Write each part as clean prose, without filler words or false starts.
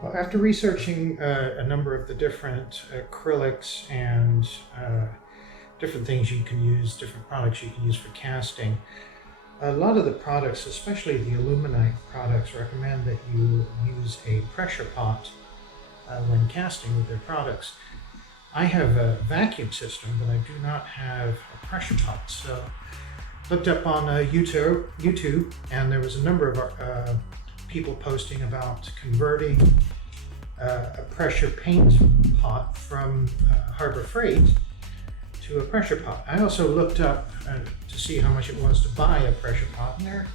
Well, after researching a number of the different acrylics and different things you can use, different products you can use for casting, a lot of the products, especially the aluminite products, recommend that you use a pressure pot when casting with their products. I have a vacuum system, but I do not have a pressure pot. So looked up on YouTube, and there was a number of people posting about converting a pressure paint pot from Harbor Freight to a pressure pot. I also looked up to see how much it was to buy a pressure pot, and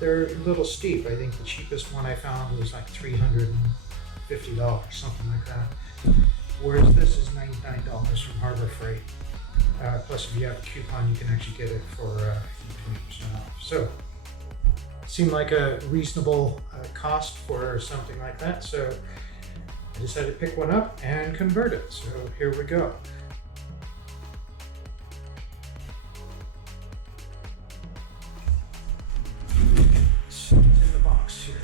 they're a little steep. I think the cheapest one I found was like $350, something like that. Whereas this is $99 from Harbor Freight. Plus, if you have a coupon, you can actually get it for 20% off. So, it seemed like a reasonable cost for something like that. So, I decided to pick one up and convert it. So, here we go. It's in the box here.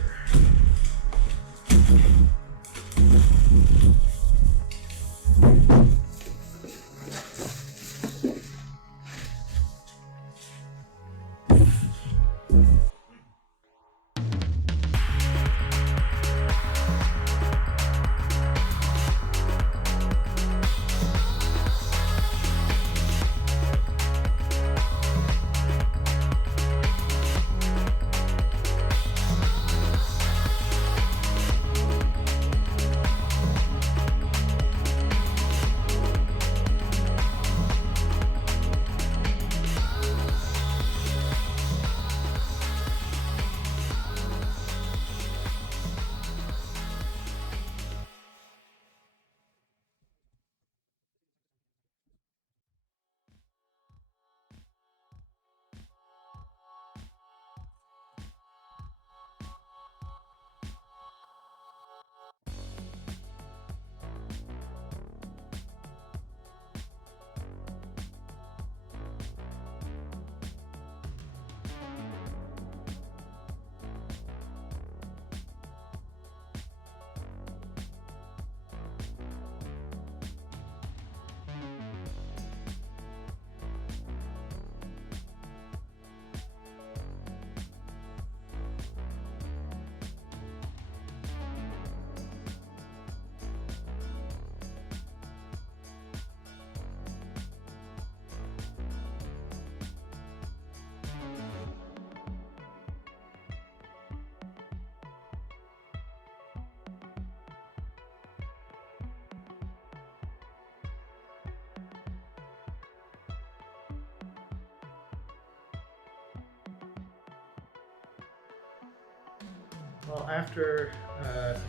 Well, after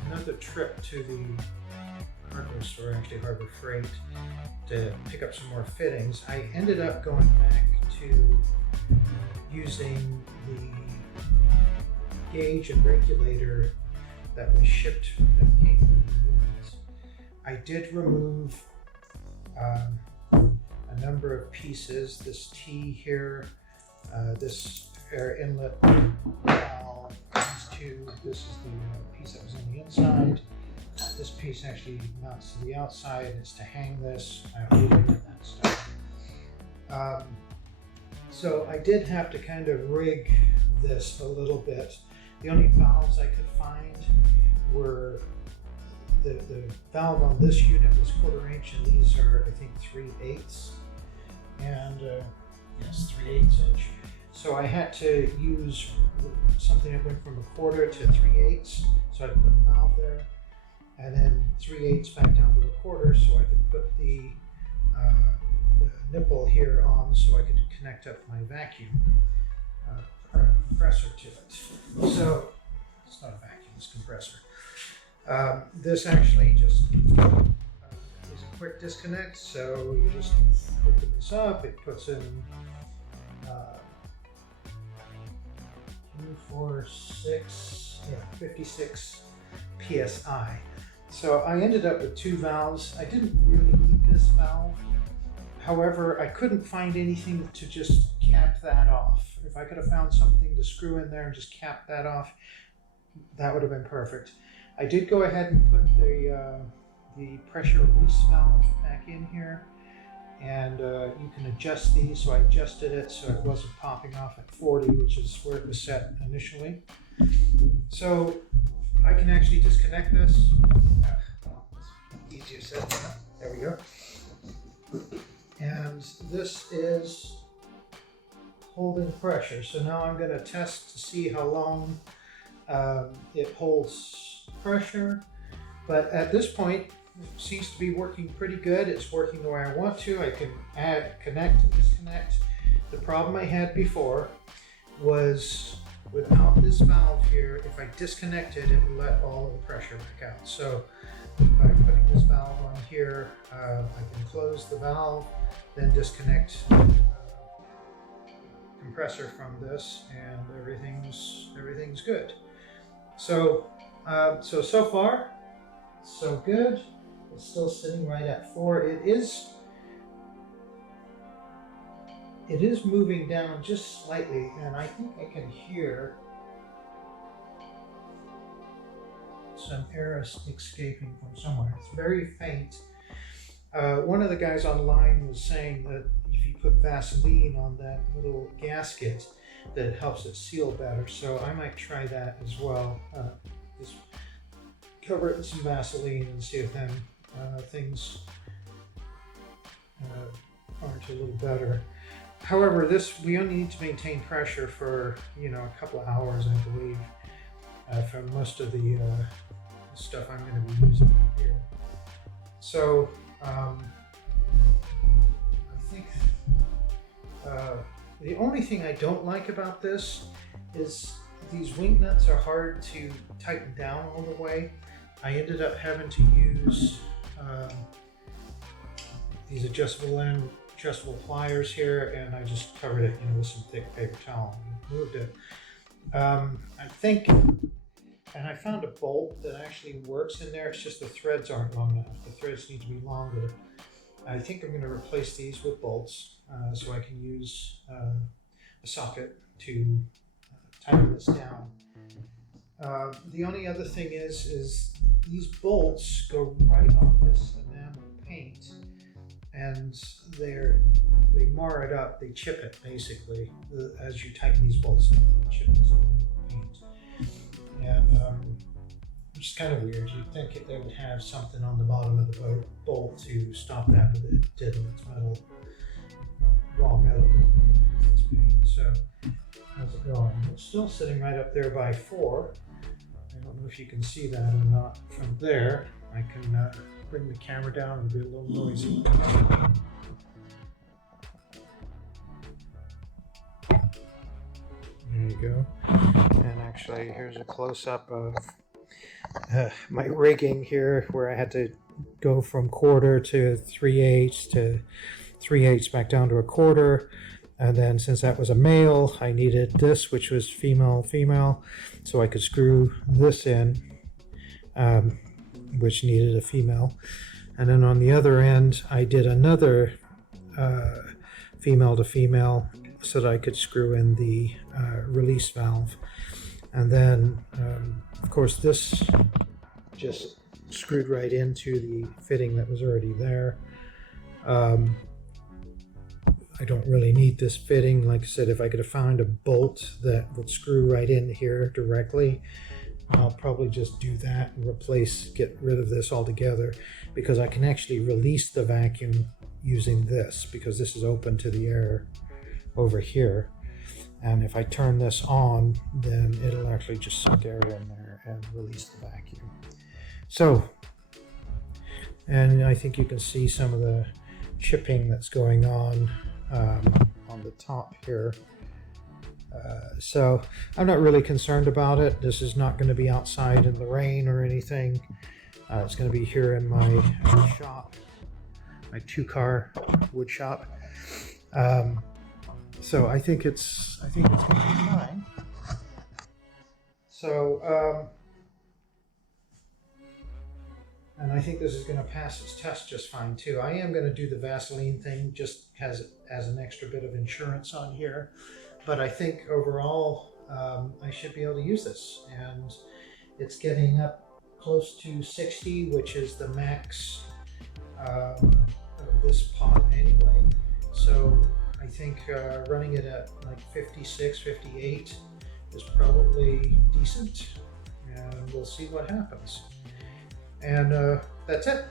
another trip to the hardware store, actually Harbor Freight, to pick up some more fittings, I ended up going back to using the gauge and regulator that was shipped, that came from the units. I did remove a number of pieces. This T here, this air inlet valve, this is the piece that was on the inside. This piece actually mounts to the outside. It's to hang this. I don't need any of that stuff. So I did have to kind of rig this a little bit. The only valves I could find were the valve on this unit was 1/4 inch, and these are, I think, 3/8. And yes, 3/8 inch. So I had to use something that went from 1/4 to 3/8. So I put the valve there, and then 3/8 back down to 1/4, so I could put the nipple here on, so I could connect up my vacuum compressor to it. So it's not a vacuum, it's a compressor. This actually just is a quick disconnect, so you just open this up. It puts in 56 psi. So I ended up with 2 valves. I didn't really need this valve. However, I couldn't find anything to just cap that off. If I could have found something to screw in there and just cap that off, that would have been perfect. I did go ahead and put the pressure release valve back in here, and you can adjust these. So I adjusted it so it wasn't popping off at 40, which is where it was set initially. So I can actually disconnect this. Easier said than done. There we go. And this is holding pressure. So now I'm going to test to see how long it holds pressure. But at this point, it seems to be working pretty good. It's working the way I want to. I can add, connect, and disconnect. The problem I had before was without this valve here, if I disconnected, it would let all of the pressure back out. So by putting this valve on here, I can close the valve, then disconnect compressor from this, and everything's good. So so far so good. It's still sitting right at 4. It is moving down just slightly, and I think I can hear some air escaping from somewhere. It's very faint. One of the guys online was saying that if you put Vaseline on that little gasket, that it helps it seal better. So I might try that as well. Just cover it in some Vaseline and see if then things aren't a little better. However, we only need to maintain pressure for a couple of hours, I believe, for most of the stuff I'm going to be using here. So I think the only thing I don't like about this is these wing nuts are hard to tighten down all the way. I ended up having to use these adjustable pliers here, and I just covered it with some thick paper towel and moved it. I think, and I found a bolt that actually works in there. It's just the threads aren't long enough. The threads need to be longer. I think I'm going to replace these with bolts so I can use a socket to tighten this down. The only other thing is these bolts go right on this enamel paint, and they mar it up, they chip it basically as you tighten these bolts down. They chip this enamel paint, and which is kind of weird. You'd think they would have something on the bottom of the bolt to stop that, but it didn't. It's metal, raw metal. It's paint. So how's it going? It's still sitting right up there by 4. I don't know if you can see that or not from there. I can bring the camera down and be a little noisy. There you go. And actually, here's a close-up of my rigging here, where I had to go from 1/4 to 3/8 to 3/8 back down to 1/4. And then since that was a male, I needed this, which was female, so I could screw this in, which needed a female. And then on the other end, I did another female to female so that I could screw in the release valve. And then, of course, this just screwed right into the fitting that was already there. I don't really need this fitting. Like I said, if I could have found a bolt that would screw right in here directly, I'll probably just do that and get rid of this altogether, because I can actually release the vacuum using this, because this is open to the air over here. And if I turn this on, then it'll actually just suck air in there and release the vacuum. So, and I think you can see some of the chipping that's going on the top here. So I'm not really concerned about it. This is not going to be outside in the rain or anything. It's going to be here in my shop, my 2-car wood shop. So I think it's going to be fine. So And I think this is going to pass its test just fine too. I am going to do the Vaseline thing just as an extra bit of insurance on here. But I think overall I should be able to use this. And it's getting up close to 60, which is the max of this pot anyway. So I think running it at like 56, 58 is probably decent. And we'll see what happens. And that's it.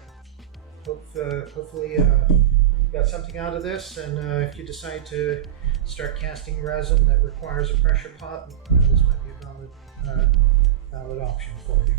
Hopefully you got something out of this, and if you decide to start casting resin that requires a pressure pot, this might be a valid option for you.